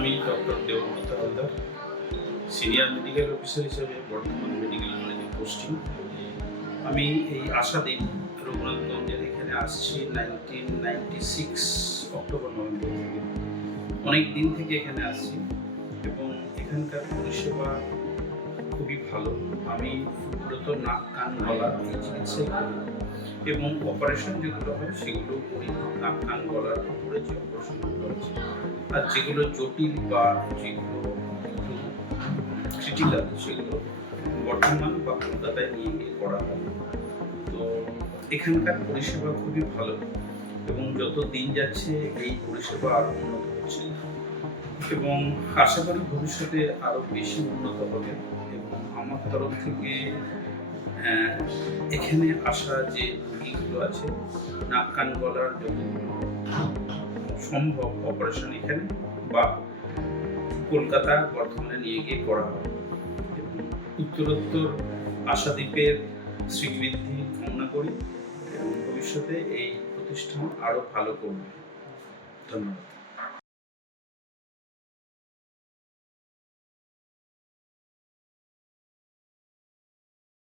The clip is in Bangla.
আমি doctor Debabrata Haldar, senior medical officer হিসেবে বর্ধমান মেডিকেল কলেজে পোস্টিং। আমি এই আশাদ্বীপ রঘুনাথগঞ্জের এখানে আসছি 1996 অক্টোবর নভেম্বর থেকে। অনেক দিন থেকে এখানে আসছি এবং এখানকার পরিষেবা খুবই ভালো। আমি মূলত নাক কান গলার এই চিকিৎসাই করি এবং অপারেশন যেগুলো হয় সেগুলো করি। নাক কান গলার উপরে যে অপারেশনগুলো আছে আর যেগুলো জটিল বা যেগুলো একটু ক্রিটিক্যাল সেগুলো বর্ধমান বা কলকাতায় নিয়ে গিয়ে করা হয়। তো এখানকার পরিষেবা খুবই ভালো এবং যত দিন যাচ্ছে এই পরিষেবা আরও উন্নত হচ্ছে এবং আশা করি ভবিষ্যতে আরও বেশি উন্নত হবে। এবং আমার তরফ থেকে এখানে আসা যে রোগীগুলো আছে নাক কান গলার যতগুলো সম্ভব অপারেশন এখানে বা কলকাতা বর্ধমানে নিয়ে গিয়ে করা হবে এবং উত্তরোত্তর আশাদ্বীপের শ্রীবৃদ্ধি কামনা করি এবং ভবিষ্যতে এই প্রতিষ্ঠান আরও ভালো করবে। ধন্যবাদ।